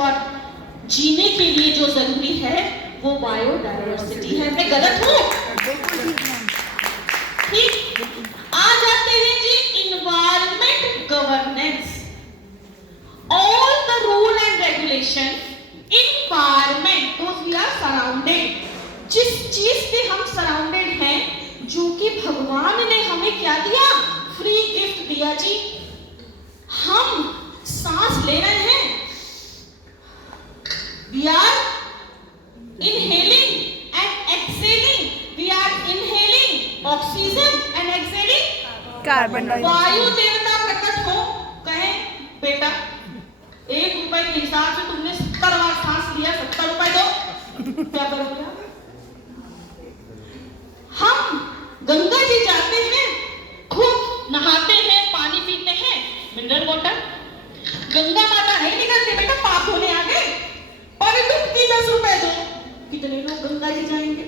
For जीने के लिए जो जरूरी है वो बायोडायवर्सिटी है। मैं गलत हूँ? ठीक। आ जाते हैं जी environment governance. All the rule and regulation environment those we are surrounded, जिस चीज से हम सराउंडेड हैं, जो कि भगवान ने हमें क्या दिया? फ्री गिफ्ट दिया जी। हम सांस ले रहे हैं, we are inhaling and exhaling, we are inhaling oxygen and exhaling carbon dioxide. वायु देवता प्रकट हो, कहे बेटा 1 रुपए के हिसाब से तुमने 70 बार सांस लिया, 70 रुपए दो। क्या करोगे? हम गंगा जी जाते हैं, खूब नहाते हैं, पानी पीते हैं, मिनरल वाटर। गंगा माता नहीं निकलती बेटा, पाप होने आ गए, और डुबकी 10 रुपए दो। कितने लोग गंगा जी जाएंगे?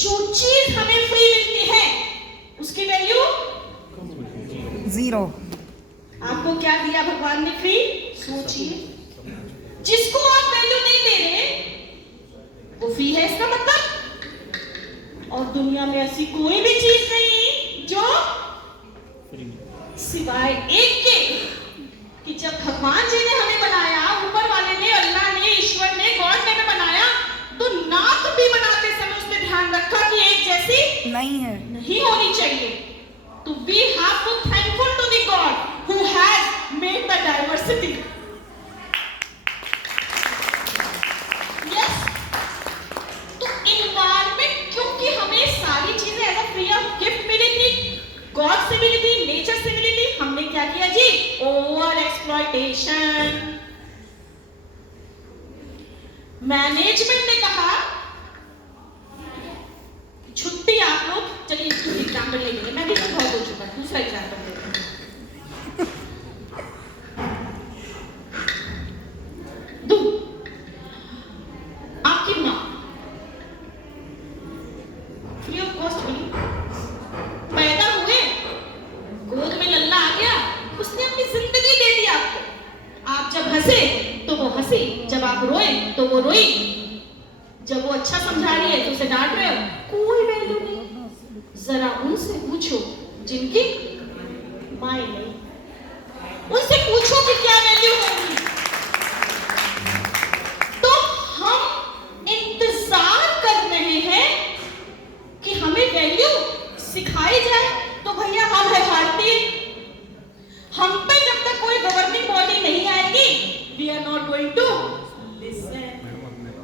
जो चीज हमें फ्री मिलती है उसकी वैल्यू 0। आपको क्या दिया भगवान ने फ्री? सोचिए। जिसको आप वैल्यू नहीं दे रहे वो फ्री है, इसका मतलब। और दुनिया में ऐसी कोई भी चीज नहीं जो सिवाय एक के कि जब भगवान जी ने हमें बनाया, ऊपर वाले ने, अल्लाह ने, ईश्वर ने, गॉड ने बनाया, तो नाक भी बनाते समय उसने ध्यान रखा कि एक जैसी नहीं होनी चाहिए। तो we have to thankful to the God who has made the diversity. Yes. तो इन्वायरमेंट, क्योंकि हमें सारी चीजें as a free of gift मिली थी, गॉड से मिली थी, नेचर से मिली थी, हमने क्या किया जी? Over exploitation. मैनेजमेंट ने कहा छुट्टी आप लोग, चलिए एग्जाम्पल ले लेंगे, मैं भी बहुत हो चुका, दूसरा एग्जाम्पल ले लेंगे। आपकी माँ फ्री ऑफ कॉस्ट मिली, पैदा हुए, गोद में लल्ला आ गया, उसने अपनी जिंदगी दे दी आपको। आप जब हंसे तो वो हंसी, जब आप रोए तो वो रोई, जब वो अच्छा समझा रही है तो उसे डांट रहे हो, कोई वैल्यू नहीं। जरा उनसे पूछो जिनकी माए नहीं, उनसे पूछो कि क्या वैल्यू होगी। तो हम इंतजार कर रहे हैं कि हमें वैल्यू सिखाई जाए। तो भैया हम है भारतीय, हम पे जब तक कोई गवर्निंग बॉडी नहीं आएगी, we are not going to listen.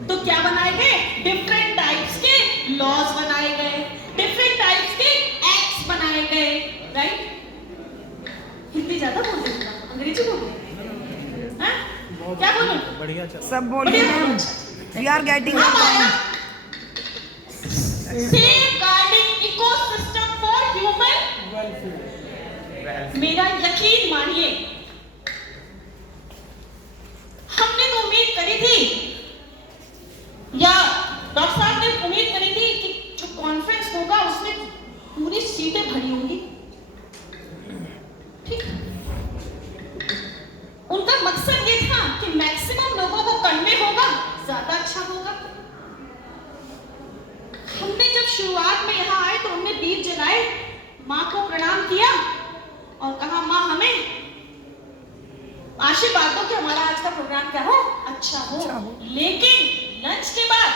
तो क्या बनाए गए? डिफरेंट टाइप्स के लॉज बनाए गए, डिफरेंट टाइप्स के एक्ट्स बनाए गए, राइट? हिंदी ज्यादा बोलते हैं, अंग्रेजी बोलते हैं, क्या बोलूं? बढ़िया सब बोलिए ma'am, we are getting the point. Safeguarding ecosystem for human welfare. मेरा यकीन मानिए, हमने तो उम्मीद करी थी, या डॉक्टर साहब ने उम्मीद करी थी कि जो कॉन्फ्रेंस होगा उसमें पूरी सीटें भरी होंगी। ठीक, उनका मकसद ये था कि मैक्सिमम लोगों को कन्वे होगा, ज्यादा अच्छा होगा। हमने जब शुरुआत में यहाँ आए तो हमने दीप जलाए, माँ को प्रणाम किया और कहा माँ हमें आशीर्वाद दो कि हमारा आज का प्रोग्राम क्या हो? अच्छा हो। लेकिन लंच के बाद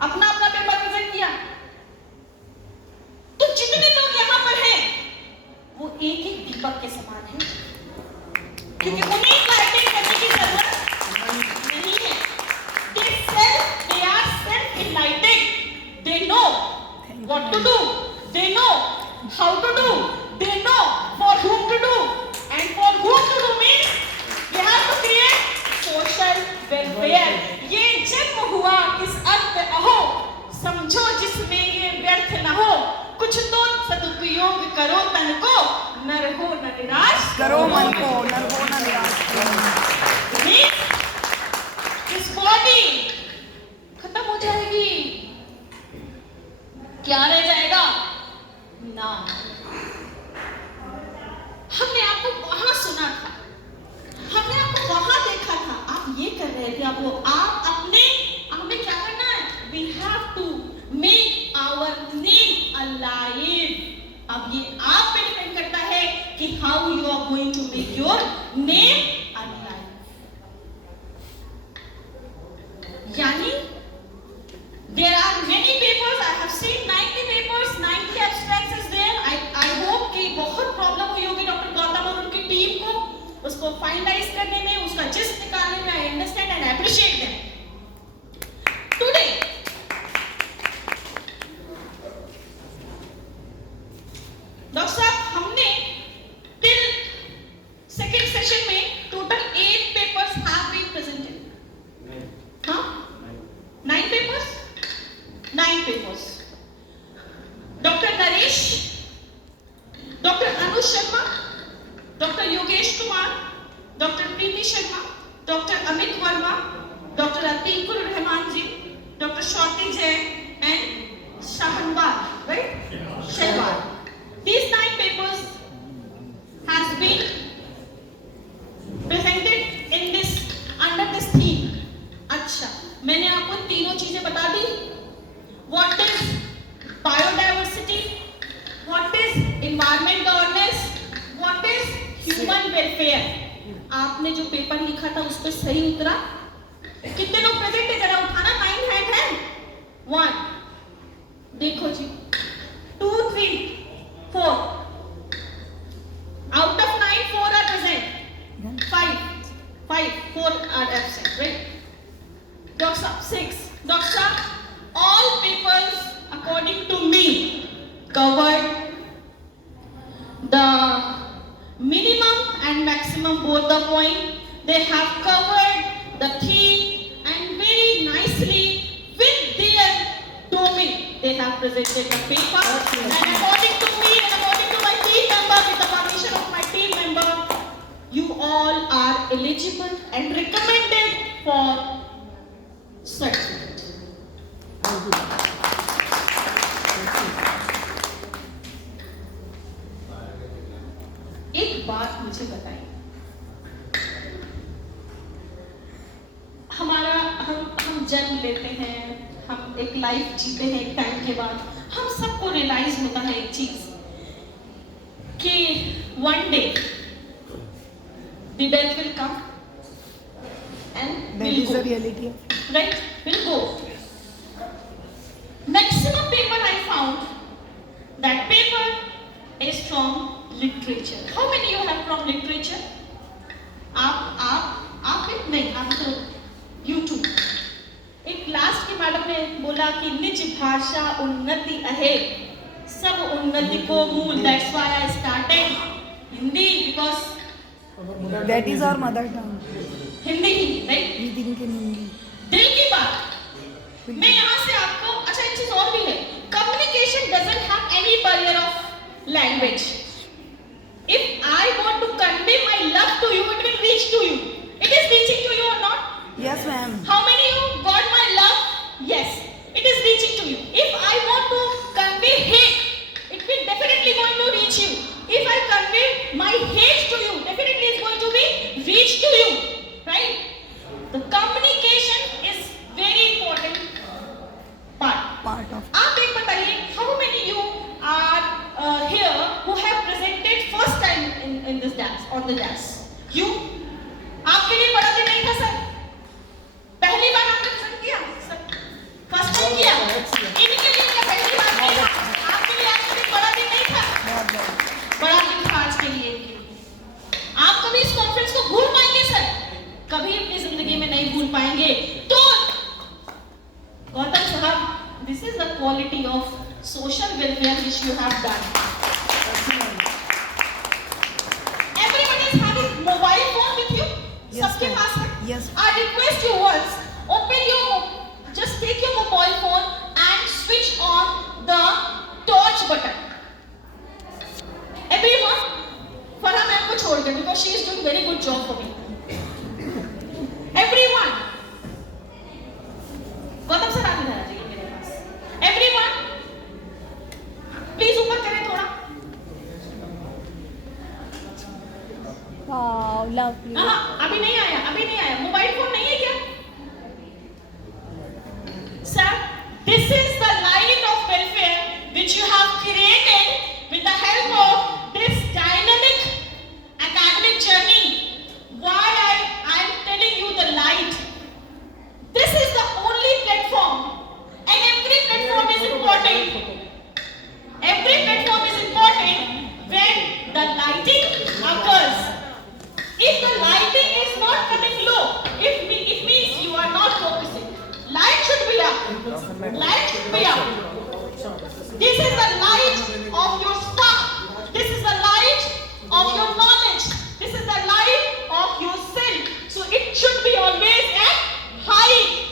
अपना अपना पेपर प्रेजेंट किया, तो जितने लोग यहाँ पर हैं वो एक एक दीपक के समान हैं, क्योंकि उन्हें लाइटिंग करने की जरूरत नहीं है। They are self-enlightened. They know what to do. They know how to do. They know for whom to do. And for whom to do means we have to create social welfare. ये जन्म हुआ किस अर्थ अहो, समझो जिसमें ये व्यर्थ न हो। कुछ तो सदुपयोग करो तन को, न रहो न निराश करो मन को, न रहो न निराश करो। इस बॉडी खत्म हो जाएगी, क्या रह जाएगा? नाम। हमने आपको रहे थे आप लोग, आप अपने हमें क्या करना है, we have to make our name alive. अब ये आप पे डिपेंड करता है कि how you are going to make your name alive. यानी there are many papers, I have seen 90 papers, 90 abstracts is there. I hope कि बहुत प्रॉब्लम हुई होगी डॉक्टर गौतम और उनकी टीम को उसको फाइनलाइज करने में, उसका जिस्ट निकालने में। I understand and I appreciate them. Today doctor साहब हमने till second session में total 8 papers have been presented. हाँ? 9 papers? 9 papers. Dr. Naresh, Dr. Anu Sharma, Dr. Yogesh Kumar, Dr. Preeti Sharma, Dr. Amit Verma, Dr. Atikur Rahman ji, Dr. Shruti Jain, and Shahanwar, right? Shahwar. These 9 papers has been presented in this under this theme. अच्छा, मैंने आपको तीनों चीजें बता दी। What is biodiversity? What is environment governance? What is human welfare? आपने जो paper लिखा था उस पर सही उतरा? कितने लोग प्रेजेंट है? जरा उठाना, 9 हैंड है। 1 देखो जी, 2 3 4 out of 9 4 are present, 5 4 are absent, right? Doctor Saab 6. Doctor Saab, all papers according to me covered the minimum and maximum both the point. They have covered the theme and very nicely with their domain they have presented the paper. And according to me and according to my team member, with the permission of my team member, you all are eligible and recommended for certificate. एक बात मुझे बताइए, हमारा हम जन्म लेते हैं, हम एक लाइफ जीते हैं, एक टाइम के बाद हम सबको रियलाइज होता है एक चीज कि one day the death will come and That is the reality. Right? We'll go. Maximum paper I found, that paper is from literature. How many you have from literature? आप नहीं, आप तो YouTube. एक लास्ट की madam ने बोला कि निज भाषा उन्नति अहे, सब उन्नति को मूल. That's why I started Hindi because That is our mother tongue. Hindi he, right? We think in Hindi. दिल की बात मैं यहाँ से आपको, अच्छा एक चीज और भी है, communication doesn't have any barrier of language. If I want to convey my love to you, it will reach to you. It is reaching to you or not? Yes, ma'am. How many you got my love? Yes, it is reaching to you. If I want to convey hate, it will definitely going to reach you. If I convey my hate to you, definitely is going to be reach to you, right? The communication is very important part of. आप एक बताइए, how many you are here who have presented first time in this dance, on the dance? You? आपके लिए बड़ा दिन नहीं था sir? पहली बार आपने present किया सर? First time किया? इनके लिए क्या पहली बार किया? आपके लिए आज का दिन बड़ा दिन नहीं था? बड़ा दिन था आज के लिए इनके लिए. आप कभी इस कॉन्फ्रेंस को भूल पाएंगे सर? कभी अपनी जिंदगी में नहीं भूल पाएंगे. तो गौतम साहब, this is the quality of social welfare which you have done. Everyone is having mobile phone with you. सबके पास है. Yes. I request you once, open your, just take your mobile phone and switch on the torch button. Everyone, Farah ma'am को छोड़ के, because she is doing very good job for me. Everyone, Gautam sir आप इधर आ जाइए मेरे पास. Everyone, please ऊपर करें थोड़ा. Wow, lovely. अभी नहीं आया. मोबाइल फोन नहीं है क्या? which you have created with the help of this dynamic academic journey. Why I am telling you the light. This is the only platform, and every platform is important. Every platform is important when the lighting occurs. If the lighting is not coming low, it means you are not focusing. Light should be up. Light should be up. This is the light of your spark. This is the light of your knowledge. This is the light of yourself. So it should be always at high.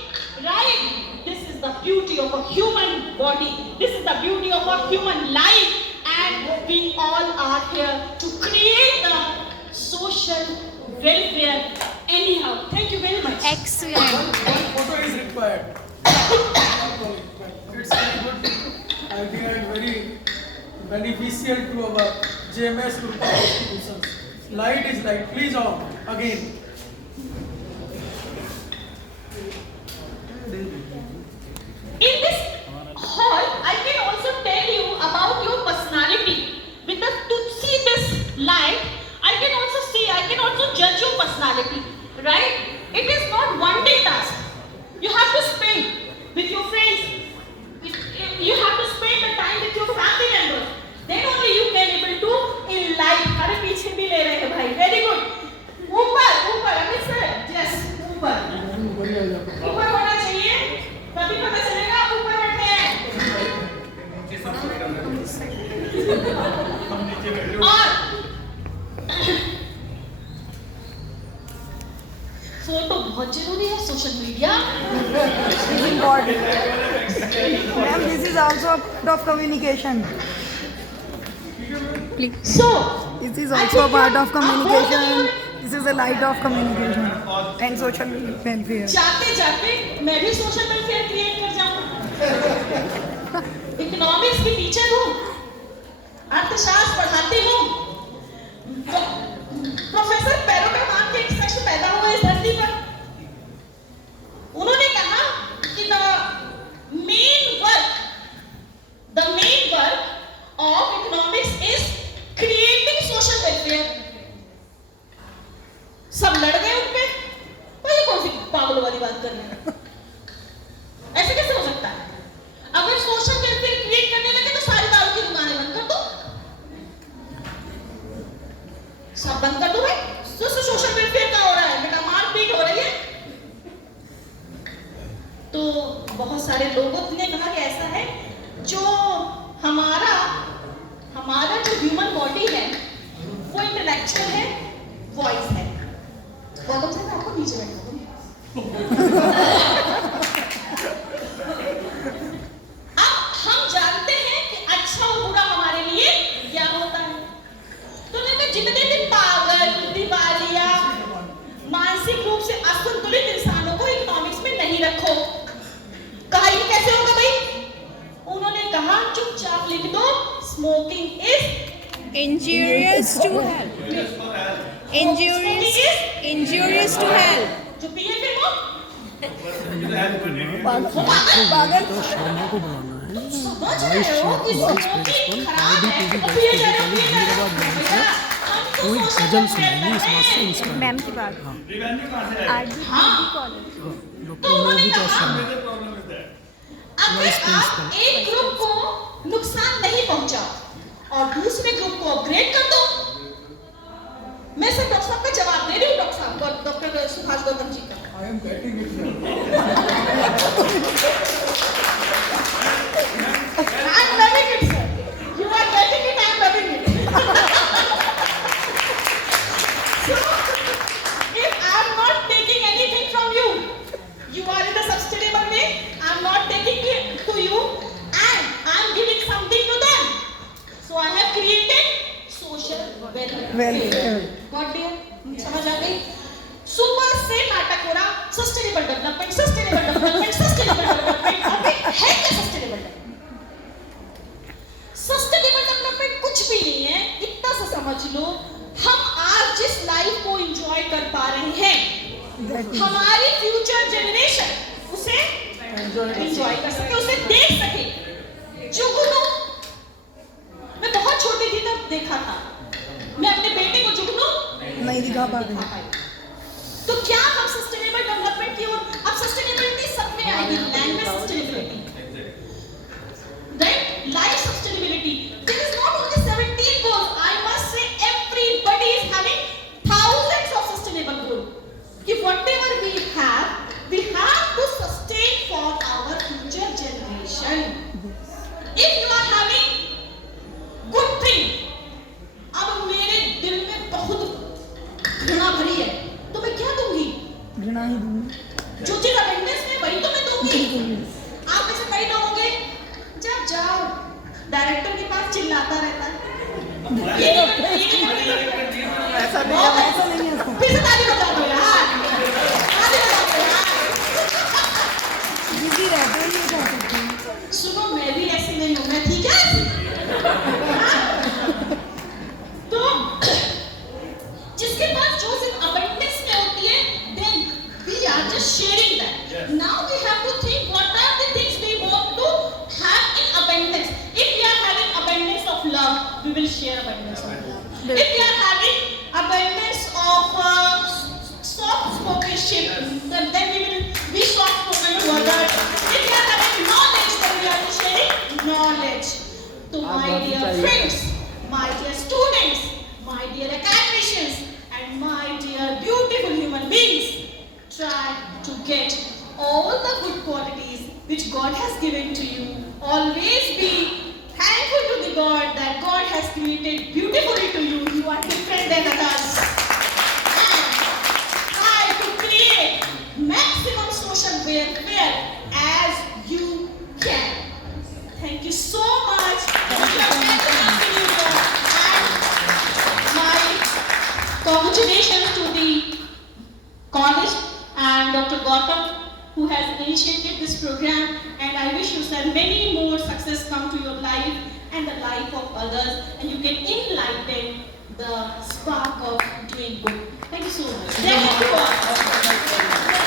Right? This is the beauty of a human body. This is the beauty of a human life. And we all are here to create the social welfare anyhow. Thank you very much. Excellent. One photo is required. It's very good. I think it's very beneficial to our JMS group of institutions. Light is light. Please on again. In this hall, I can also tell you about your personality. To see this light, I can also judge your personality, right? It is not one day task. You have to spend with your friends. You have to spend the time with your family members. Then only you can able to in life. अरे पीछे भी ले रहे हैं भाई. Very good. ऊपर Amit sir. Yes, ऊपर होना चाहिए. तभी पता चलेगा आप ऊपर बैठे हैं. और फोटो बहुत जरूरी है. Social media Is important. Ma'am, this is also a part of communication. Please. So This is also a part of communication. This is a light of communication and social welfare. जाते जाते मैं भी social welfare create कर जाऊं. Economics की teacher हूँ, अर्थशास्त्र पढ़ाती हूँ. प्रोफेसर पेरोटे नाम के एक शख्स पैदा हुए इस धरती पर. उन्होंने कहा कि the main work of economics is creating social welfare. सब लड़ गए उन पे. तो ये कौन सी पागलों वाली बात कर रहे हैं? ऐसे कैसे हो सकता है? अगर सोशल वेलफेयर क्रिएट करने लगे तो सारी दारू की दुकानें बंद कर दो. सब बंद कर दो भाई. सोशल वेलफेयर का हो रहा है बेटा, मारपीट हो रही है. तो बहुत सारे लोगों ने कहा कि ऐसा है जो हमारा जो ह्यूमन बॉडी है वो इंटेलेक्चुअल है, वॉइस है. गौतम सर मैं आपको नीचे बैठा दूं. अब हम जानते हैं कि अच्छा और बुरा हमारे लिए क्या होता है. तो कहते जितने भी पागल, दिवालिया, मानसिक रूप से असंतुलित इंसानों को इकोनॉमिक्स में नहीं रखो. कहा ये कैसे होगा भाई? उन्होंने कहा चुपचाप लिख दो, smoking is Injurious to health. Injurious to health. जो पिए फिर वो पागल. समझ रहे हो कि स्मोकिंग खराब है. और पिए जा रहे हो, भैया, कोई गजल सुनेंगे इस बात से इसका. मैम की बात. तो उन्होंने कहा अगर आप एक ग्रुप को नुकसान नहीं पहुंचा और दूसरे ग्रुप को अपग्रेड कर दो. मैं सर डॉक्टर साहब का जवाब दे रही हूँ. डॉक्टर साहब, डॉक्टर सुभाष गौतम जी का. I am getting it. I'm loving it, sir. You are getting it. I'm loving it. So, if I'm not taking anything from you, you are in a sustainable way. I'm not taking it to you, and I'm giving something to them. So I have created social welfare. Got dear? समझ आ गई? सुबह से नाटक हो रहा, sustainable development. अबे है क्या सस्टेनेबल डेवलपमेंट? सस्टेनेबल डेवलपमेंट कुछ भी नहीं है. इतना सा समझ लो, हम आज जिस लाइफ को एंजॉय कर पा रहे हैं, हमारी फ्यूचर जनरेशन उसे एंजॉय कर सके, उसे देख सके. जुगनू पा रहे दिखा पाए। तो क्या हम सस्टेनेबल डेवलपमेंट की ओर, अब सस्टेनेबिलिटी सब में आएगी, लैंड में sustainability, right, life sustainability. There is not only 17 goals, I must say everybody is having thousands of sustainable goals. कि whatever we have to sustain for our future generation. If you are having good thing, अब मेरे दिल में बहुत घृणा भरी है, तो मैं क्या दूंगी? घृणा ही दूंगी। जो चीज अबंडेंस में वही तो मैं दूंगी। आप में से कई लोग होंगे जब जाओ डायरेक्टर के पास चिल्लाता रहता है, ये ऐसा नहीं है, ऐसा नहीं है इसको। फिर से ताली बजा दो यार, ताली बजा दो यार। बिजी रहते हैं, ये कर सकते हैं। सुनो, मैं भी ऐसी नहीं हूँ, मैं ठीक है। तो जिसके पास जो सिर्फ अबंडेंस में होती है, then we are just sharing that. Now we have to think what are the things we want to have in abundance. If we are having abundance of love, we will share abundance of love. If we are having abundance of soft spokenship, then we will be soft spoken to others. If we are having knowledge, then we are sharing knowledge. So my dear friends, my dear students, my dear academicians, and my dear beautiful human beings, try to get all the good qualities which God has given to you. Always be thankful to the God that God has created beautifully to you. You are different than others. And try to create maximum social welfare as you can. Thank you so much. Happy New Year. And my congratulations to the college and Dr. Gautam, who has initiated this program, and I wish you sir many more success come to your life and the life of others, and you can enlighten the spark of doing good. Thank you so much. Thank you all.